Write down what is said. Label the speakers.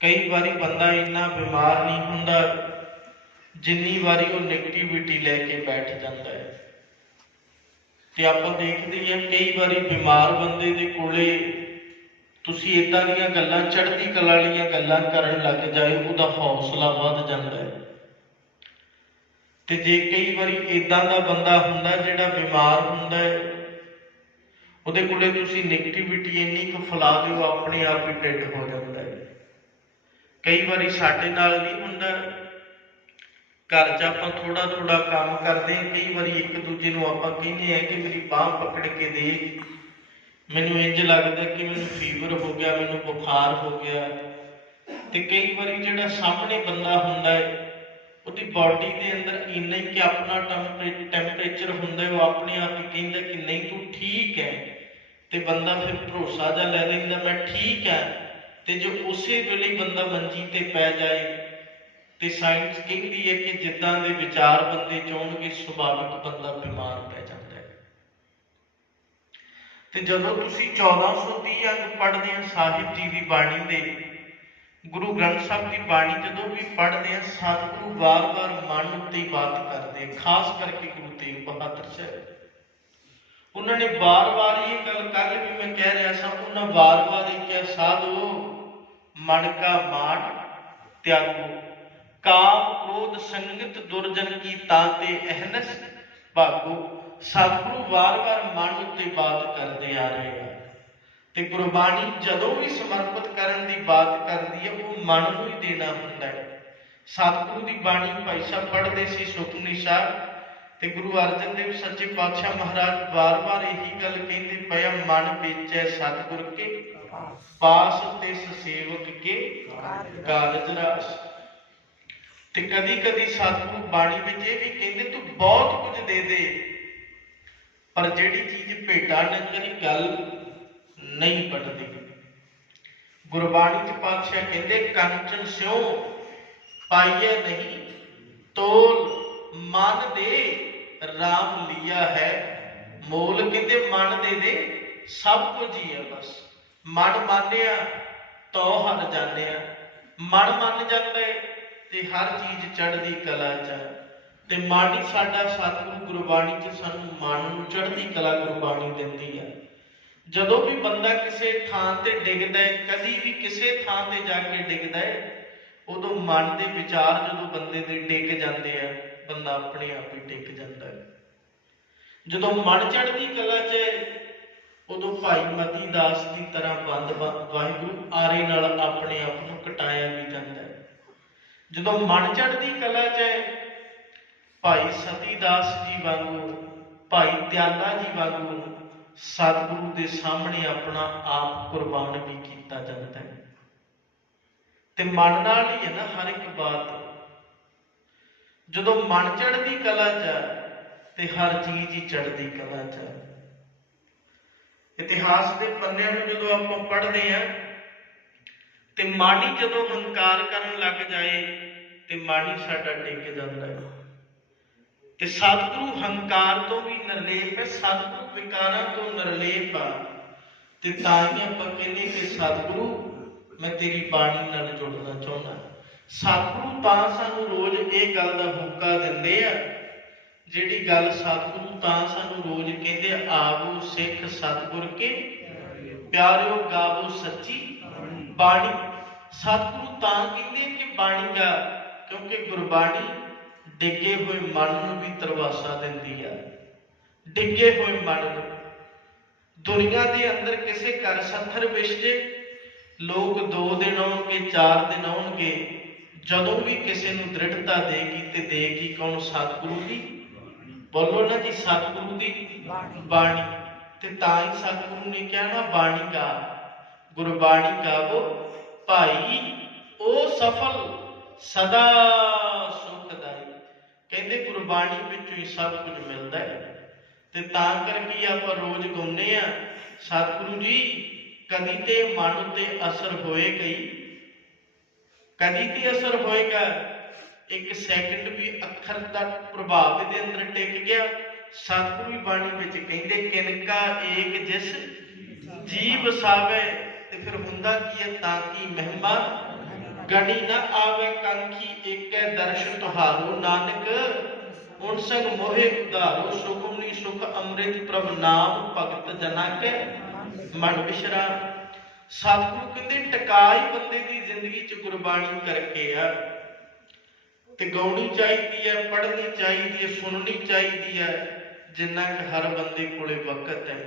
Speaker 1: ਕਈ ਵਾਰੀ ਬੰਦਾ ਇੰਨਾ ਬਿਮਾਰ ਨਹੀਂ ਹੁੰਦਾ ਜਿੰਨੀ ਵਾਰੀ ਉਹ 네ਗੇਟਿਵਿਟੀ ਲੈ ਕੇ ਬੈਠ ਜਾਂਦਾ ਹੈ। ਤੇ ਆਪਾਂ ਦੇਖਦੇ ਹਾਂ ਕਈ ਵਾਰੀ ਬਿਮਾਰ ਬੰਦੇ ਦੇ ਕੋਲੇ ਤੁਸੀਂ ਇਦਾਂ ਦੀਆਂ ਗੱਲਾਂ, ਚੜ੍ਹਦੀ ਕਲਾ ਵਾਲੀਆਂ ਗੱਲਾਂ ਕਰਨ ਲੱਗ ਜਾਏ, ਉਹਦਾ ਹੌਸਲਾ ਵੱਧ ਜਾਂਦਾ ਹੈ। ਤੇ ਜੇ ਕਈ ਵਾਰੀ ਇਦਾਂ ਦਾ ਬੰਦਾ ਹੁੰਦਾ ਜਿਹੜਾ ਬਿਮਾਰ ਹੁੰਦਾ ਹੈ, ਉਹਦੇ ਕੋਲੇ ਤੁਸੀਂ 네ਗੇਟਿਵਿਟੀ ਇੰਨੀ ਕੁ ਫੈਲਾ ਦਿਓ, ਆਪਣੇ ਆਪ ਹੀ ਡੈਡ ਹੋ ਜਾਂਦਾ। ਕਈ ਵਾਰੀ ਸਾਡੇ ਨਾਲ ਵੀ ਹੁੰਦਾ। ਘਰ 'ਚ ਆਪਾਂ ਥੋੜਾ ਥੋੜਾ ਕੰਮ ਕਰਦੇ ਹਾਂ, ਕਈ ਵਾਰੀ ਇੱਕ ਦੂਜੇ ਨੂੰ ਆਪਾਂ ਕਹਿੰਦੇ ਆ ਕਿ ਮੇਰੀ ਬਾਹ ਪਕੜ ਕੇ ਦੇ ਮੈਨੂੰ ਇੰਜ ਲੱਗਦਾ ਕਿ ਮੈਨੂੰ ਫੀਵਰ ਹੋ ਗਿਆ, ਮੈਨੂੰ ਬੁਖਾਰ ਹੋ ਗਿਆ। ਤੇ ਕਈ ਵਾਰੀ ਜਿਹੜਾ ਸਾਹਮਣੇ ਬੰਦਾ ਹੁੰਦਾ ਹੈ, ਉਹਦੀ ਬਾਡੀ ਦੇ ਅੰਦਰ ਇੰਨਾ ਹੀ ਕਿ ਆਪਣਾ ਟੈਂਪਰੇਚਰ ਹੁੰਦਾ ਉਹ ਆਪਣੇ ਆਪ ਹੀ ਕਹਿੰਦਾ ਕਿ ਨਹੀਂ, ਤੂੰ ਠੀਕ ਹੈ। ਤੇ ਬੰਦਾ ਫਿਰ ਭਰੋਸਾ ਜਾ ਲੈ ਲੈਂਦਾ, ਮੈਂ ਠੀਕ ਹੈ। ਤੇ ਜੋ ਉਸੇ ਵੇਲੇ ਬੰਦਾ ਮੰਜੀ ਤੇ ਪੈ ਜਾਏ, ਤੇ ਸਾਇੰਸ ਕਹਿੰਦੀ ਹੈ ਕਿ ਜਿੱਦਾਂ ਦੇ ਵਿਚਾਰ ਬੰਦੇ ਚਾਹਣਗੇ, ਸੁਭਾਵਿਕ ਬੰਦਾ ਬਿਮਾਰ ਪੈ ਜਾਂਦਾ ਹੈ। ਤੇ ਜਦੋਂ ਤੁਸੀਂ 1430 ਅੰਗ ਪੜ੍ਹਦੇ ਆ ਸਾਹਿਬ ਜੀ ਦੀ ਬਾਣੀ ਦੇ, ਗੁਰੂ ਗ੍ਰੰਥ ਸਾਹਿਬ ਦੀ ਬਾਣੀ ਜਦੋਂ ਵੀ ਪੜ੍ਹਦੇ ਆ ਸਤਿਗੁਰੂ ਵਾਰ-ਵਾਰ ਮਨ ਉੱਤੇ ਬਾਤ ਕਰਦੇ ਖਾਸ ਕਰਕੇ ਗੁਰੂ ਤੇਗ ਬਹਾਦਰ ਸਾਹਿਬ। ਉਹਨਾਂ ਨੇ ਵਾਰ-ਵਾਰ ਇਹ ਗੱਲ ਕੱਲ ਵੀ ਮੈਂ ਕਹਿ ਰਿਹਾ ਸਾਂ, ਉਹਨਾਂ ਵਾਰ-ਵਾਰ ਇਹ ਕਿਹਾ, ਸਾਧੋ ਮਨ ਕਾ ਮਾਨ ਤਿਆਗੋ। ਕਾਮ ਕ੍ਰੋਧ, ਸੰਗਤ, ਦੁਰਜਨ ਕੀ ਤਾਤੇ ਅਹਨਸ ਭਾਗੋ। ਸਤਿਗੁਰੂ ਵਾਰ-ਵਾਰ ਮਨ ਉੱਤੇ ਬਾਤ ਕਰਦੇ ਆ ਰਹੇ ਆ। ਤੇ ਗੁਰਬਾਣੀ ਜਦੋਂ ਵੀ ਸਮਰਪਿਤ ਕਰਨ ਦੀ ਬਾਤ ਕਰਦੀ ਹੈ ਉਹ ਮਨ ਨੂੰ ਹੀ ਦੇਣਾ ਹੁੰਦਾ ਹੈ। ਸਤਿਗੁਰੂ ਦੀ ਬਾਣੀ ਭਾਈ ਸਾਹਿਬ ਪੜ੍ਹਦੇ ਸੀ ਸੁਖਮਨੀ ਸਾਹਿਬ। ਤੇ ਗੁਰੂ ਅਰਜਨ ਦੇਵ ਸੱਚੇ ਪਾਤਸ਼ਾਹ ਮਹਾਰਾਜ ਵਾਰ-ਵਾਰ ਇਹੀ ਗੱਲ ਕਹਿੰਦੇ ਪਏ ਮਨ ਵੇਚੈ ਸਤਿਗੁਰ ਕੇ। ਪਾਸ ਤੇ ਸੇਵਕ ਕੇ ਕਾਰਜ ਰਾਸ ਤੇ ਕਦੀ ਕਦੀ ਸਤਿਗੁਰੂ ਬਾਣੀ ਵਿੱਚ ਇਹ ਵੀ ਕਹਿੰਦੇ, ਤੂੰ ਬਹੁਤ ਕੁਝ ਦੇ ਦੇ, ਪਰ ਜਿਹੜੀ ਚੀਜ਼ ਭੇਟਾ ਨੰਗਰੀ ਗੱਲ ਨਹੀਂ ਪੜਦੀ ਗੁਰਬਾਣੀ ਚ ਪਾਤਸ਼ਾਹ ਕਹਿੰਦੇ, ਕੰਚਨ ਸਿਓ ਪਾਈਐ ਨਹੀਂ, ਤੋਲ, ਮਨ ਦੇ RAM ਲਿਆ ਹੈ, ਮੋਲ ਕਹਿੰਦੇ ਮਨ ਦੇ ਦੇ, ਸਭ ਕੁਝ ਹੀ ਹੈ ਬਸ। ਮਨ ਮੰਨਿਆ ਤੋ ਹਰ ਜਾਣਿਆ ਮਨ ਮੰਨ ਜਾਂਦਾ ਤੇ ਹਰ ਚੀਜ਼ ਚੜ੍ਹਦੀ ਕਲਾ ਚ ਤੇ ਮਨ ਹੀ ਸਾਡਾ ਸਤਿਗੁਰੂ ਗੁਰਬਾਣੀ ਚ ਸਾਨੂੰ ਮਨ ਨੂੰ ਚੜ੍ਹਦੀ ਕਲਾ ਗੁਰਬਾਣੀ ਦਿੰਦੀ ਹੈ ਜਦੋਂ ਵੀ ਬੰਦਾ ਕਿਸੇ ਥਾਂ ਤੇ ਡਿੱਗਦਾ ਹੈ ਕਦੀ ਵੀ ਕਿਸੇ ਥਾਂ ਤੇ ਜਾ ਕੇ ਡਿੱਗਦਾ ਹੈ ਉਦੋਂ ਮਨ ਦੇ ਵਿਚਾਰ ਜਦੋਂ ਬੰਦੇ ਦੇ ਡਿੱਗ ਜਾਂਦੇ ਆ, ਬੰਦਾ ਆਪਣੇ ਆਪ ਹੀ ਡਿੱਗ ਜਾਂਦਾ ਹੈ ਜਦੋਂ ਮਨ ਚੜ੍ਹਦੀ ਕਲਾ 'ਚ ਉਦੋਂ ਭਾਈ ਮਤੀ ਦਾਸ ਦੀ ਤਰ੍ਹਾਂ ਬੰਦ ਬੰਦ ਵਾਹਿਗੁਰੂ ਆਰੇ ਨਾਲ ਆਪਣੇ ਆਪ ਨੂੰ ਕਟਾਇਆ ਵੀ ਜਾਂਦਾ ਹੈ। ਜਦੋਂ ਮਨ ਚੜ੍ਹਦੀ ਕਲਾ 'ਚ ਹੈ, ਭਾਈ ਸਤੀ ਦਾਸ ਜੀ ਵਾਂਗੂ, ਭਾਈ ਦਿਆਲਾ ਜੀ ਵਾਂਗੂ ਸਤਿਗੁਰੂ ਦੇ ਸਾਹਮਣੇ ਆਪਣਾ ਆਪ ਕੁਰਬਾਨ ਵੀ ਕੀਤਾ ਜਾਂਦਾ ਹੈ। ਤੇ ਮਨ ਨਾਲ ਹੀ ਹੈ ਨਾ ਹਰ ਇੱਕ ਬਾਤ। ਜਦੋਂ ਮਨ ਚੜ੍ਹਦੀ ਕਲਾ 'ਚ ਤੇ ਹਰ ਚੀਜ਼ ਹੀ ਚੜ੍ਹਦੀ ਕਲਾ 'ਚ ਇਤਿਹਾਸ ਦੇ ਪੰਨਿਆਂ ਨੂੰ ਜਦੋਂ ਆਪਾਂ ਪੜ੍ਹਦੇ ਆ ਤੇ ਮਨ ਜਦੋਂ ਹੰਕਾਰ ਕਰਨ ਲੱਗ ਜਾਏ, ਤੇ ਮਨ ਸਾਡਾ ਡਿੱਗ ਜਾਂਦਾ ਹੈ ਤੇ ਸਤਿਗੁਰੂ ਹੰਕਾਰ ਤੋਂ ਵੀ ਨਿਰਲੇਪ ਹੈ, ਸਤਿਗੁਰੂ ਵਿਕਾਰਾਂ ਤੋਂ ਨਿਰਲੇਪ ਆ। ਤੇ ਤਾਂ ਹੀ ਆਪਾਂ ਕਹਿੰਦੇ ਕਿ ਸਤਿਗੁਰੂ, ਮੈਂ ਤੇਰੀ ਬਾਣੀ ਨਾਲ ਜੁੜਨਾ ਚਾਹੁੰਦਾ। ਸਤਿਗੁਰੂ ਤਾਂ ਸਾਨੂੰ ਰੋਜ਼ ਇਹ ਗੱਲ ਦਾ ਹੁਕਾ ਦਿੰਦੇ ਆ ਜਿਹੜੀ ਗੱਲ ਸਤਿਗੁਰੂ ਤਾਂ ਸਾਨੂੰ ਰੋਜ਼ ਕਹਿੰਦੇ, ਆਵੋ ਸਿੱਖ ਸਤਿਗੁਰ ਕੇ ਪਿਆਰਿਓ ਗਾਵੋ ਸੱਚੀ ਬਾਣੀ। ਸਤਿਗੁਰੂ ਤਾਂ ਕਹਿੰਦੇ ਕਿ ਬਾਣੀ ਗਾ ਕਿਉਂਕਿ ਗੁਰਬਾਣੀ ਡਿੱਗੇ ਹੋਏ ਮਨ ਨੂੰ ਵੀ ਤਰਵਾਸਾ ਦਿੰਦੀ ਆ। ਡਿੱਗੇ ਹੋਏ ਮਨ ਨੂੰ। ਦੁਨੀਆ ਦੇ ਅੰਦਰ ਕਿਸੇ ਘਰ ਸੱਥਰ ਵਿਛ ਲੋਕ ਦੋ ਦਿਨ ਆਉਣਗੇ, ਚਾਰ ਦਿਨ ਆਉਣਗੇ। ਜਦੋਂ ਵੀ ਕਿਸੇ ਨੂੰ ਦ੍ਰਿੜਤਾ ਦੇਗੀ ਤੇ ਦੇਗੀ ਕੌਣ? ਸਤਿਗੁਰੂ ਦੀ। ਬੋਲੋ ਨਾ ਜੀ ਸਤਿਗੁਰੂ ਦੀ ਬਾਣੀ। ਤੇ ਤਾਂ ਹੀ ਸਤਿਗੁਰੂ ਨੇ ਕਿਹਾ ਨਾ ਬਾਣੀ ਗਾ। ਗੁਰਬਾਣੀ ਗਾਵੋ। ਭਾਈ ਉਹ ਸਫਲ ਸਦਾ ਸੁਖਦਾਈ। ਕਹਿੰਦੇ ਗੁਰਬਾਣੀ ਵਿੱਚੋਂ ਹੀ ਸਭ ਕੁਝ ਮਿਲਦਾ ਹੈ। ਤੇ ਤਾਂ ਕਰਕੇ ਆਪਾਂ ਰੋਜ਼ ਗਾਉਂਦੇ ਆ ਸਤਿਗੁਰੂ ਜੀ ਕਦੀ ਤੇ ਮਨ ਉਤੇ ਅਸਰ ਹੋਏਗਾ ਹੀ। ਕਦੀ ਤੇ ਅਸਰ ਹੋਏਗਾ। ਇੱਕ ਸੈਕਿੰਡ ਵੀ ਅੱਖਰ ਦਾ ਪ੍ਰਭਾਵ ਇਹਦੇ ਅੰਦਰ ਟਿਕ ਗਿਆ। ਸਤਿਗੁਰੂ ਬਾਣੀ ਵਿੱਚ ਕਹਿੰਦੇ, ਕਿਨਕਾ ਏਕ ਜਿਸ ਜੀਵ ਸਾਵੇ। ਤੇ ਫਿਰ ਹੁੰਦਾ ਕੀ ਹੈ? ਤਾਂ ਕੀ ਮਹਿਮਾ ਗਣੀ ਨ ਆਵੇ ਕੰਖੀ ਏਕੈ ਦਰਸ਼ ਤੁਹਾਰੋ ਨਾਨਕ। ਉਨ ਮੋਹਿ ਉਧਾਰੋ ਸੁਖਮਨੀ ਸੁਖ ਅੰਮ੍ਰਿਤ ਪ੍ਰਭ ਨਾਮ ਭਗਤ ਜਨਾ ਕੇ ਮਨ ਵਿਸ਼ਰਾ ਸਤਿਗੁਰੂ ਕਹਿੰਦੇ ਟਿਕਾਈ ਬੰਦੇ ਦੀ ਜ਼ਿੰਦਗੀ ਚ ਗੁਰਬਾਣੀ ਕਰਕੇ ਆ। ਤੇ ਗਾਉਣੀ ਚਾਹੀਦੀ ਹੈ, ਪੜ੍ਹਨੀ ਚਾਹੀਦੀ ਹੈ, ਸੁਣਨੀ ਚਾਹੀਦੀ ਹੈ, ਜਿੰਨਾ ਕਿ ਹਰ ਬੰਦੇ ਕੋਲੇ ਵਕਤ ਹੈ।